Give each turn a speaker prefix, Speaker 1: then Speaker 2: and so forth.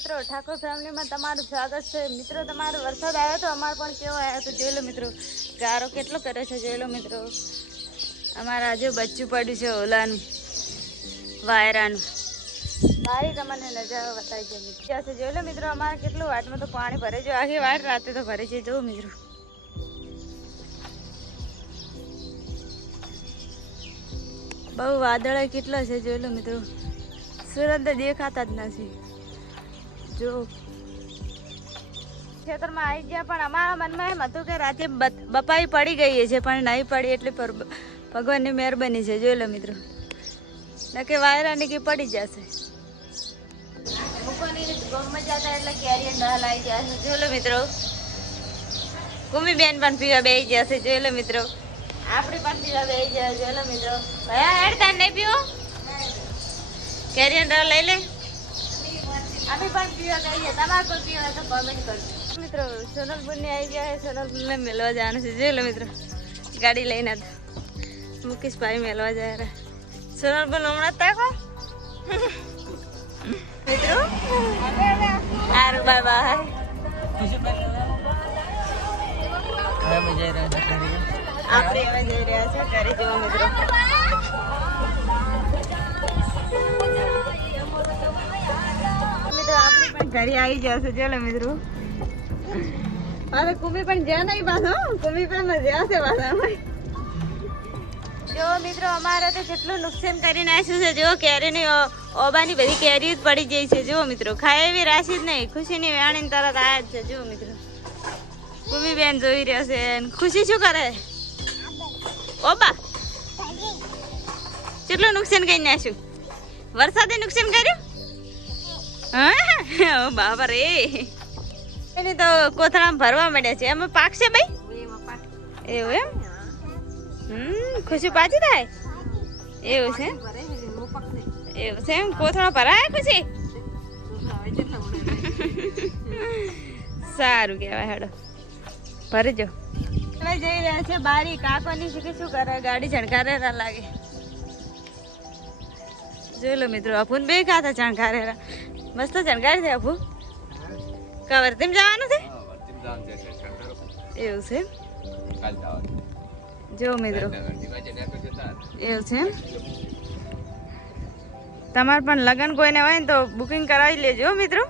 Speaker 1: મિત્રો, ઠાકોર ફેમિલીમાં તમારું સ્વાગત છે. મિત્રો, તમારો વરસાદ આવ્યો તો અમારે પણ કેવો આવ્યો તો જોઈ લો મિત્રો. ગારો કેટલો કર્યો છે જોઈ લો મિત્રો. અમારા આજે બચ્ચું પડ્યું છે ઓલાનું, વાયરાનું. મારી તમને નજારો બતાવી છે મિત્રો. છે જોઈ લો મિત્રો, અમારે કેટલું વાટમાં તો પાણી ભરે છે આખી વાટ રાતે તો ભરે છે જો મિત્રો. બહુ વાદળા કેટલા છે જોઈ લો મિત્રો. સુરત દેખાતા જ નથી. જો ખેતરમાં આવી ગયા પણ અમારા મનમાં એમ હતું કે રાતે બપાઈ પડી ગઈ છે પણ નહીં પડી એટલે ભગવાનની મહેરબાની છે. જોઈ લો મિત્રો. નકે વાયરા નીકળી પડી જશે. મૂકોની ગમમાં જતા એટલે કેરિયર ડહલ આવી જશે જોઈ લો મિત્રો. કુમી બેન પણ પીવા બેસી જશે જોઈ લો મિત્રો. આપણે પણ પીવા બેસી જશે જોઈ લો મિત્રો. ભયા હેડ તાર નહીં પીવો? કેરિયર ડહલ લઈ લે. અમે પણ પીવા ગઈએ તમારે પીવા તો કોમેન્ટ કરજો. મિત્રો સોનલપુર ને આવી ગયા છે. સોનલપુર મેળવા જવાનું છે. જોઈ લો મિત્રો ગાડી લઈને મુકેશ ભાઈ મેળવા જાય રહ્યા સોનલપુર હમણાં તાકો? મિત્રો? સારું બાય બાય આપણે એવા જઈ રહ્યા છે ઘરે જેવા મિત્રો. ઘરે આવી જશે, ચાલો મિત્રો. હવે કુમી પણ જ્યાં નહીં પાછો. કુમી પણ મજા છે પાછા જો મિત્રો, અમારે તો કેટલું નુકસાન કરી નાખ્યું છે. જો કેરીની ઓબાની બધી કેરી જ પડી જાય છે. જો મિત્રો, ખાય એવી રાશિ જ નહીં. ખુશીની વેણી તરત આયા જ છે. જો મિત્રો કુમી બેન જોઈ રહ્યા છે. ખુશી શું કરે? ઓબા, કેટલું નુકસાન કરી નાખ્યું? વરસાદે નુકસાન કર્યું? હા બાબા રે એની તો કોથળામાં ભરવા માંડ્યા છે. એમાં પાકશે ભાઈ? એવું એમ? હમ ખુશી પાછી થાય? એવું છે એવું છે એમ? કોથળા ભરાય ખુશી? સારું કહેવાય હેડો. ભરજો. હવે જઈ રહ્યા છે બારી કાકોની કે શું કરે? ગાડી છણકારેલા લાગે. જોઈ લો મિત્રો અપુન બે ખાતા ચણકારેલા મસ્ત જાણકારી છે આપું કવર તેમ જવાનું છે? એવું છે જો મિત્રો એવું છે? તમારે પણ લગ્ન કોઈને હોય ને તો બુકિંગ કરાવી લેજો મિત્રો.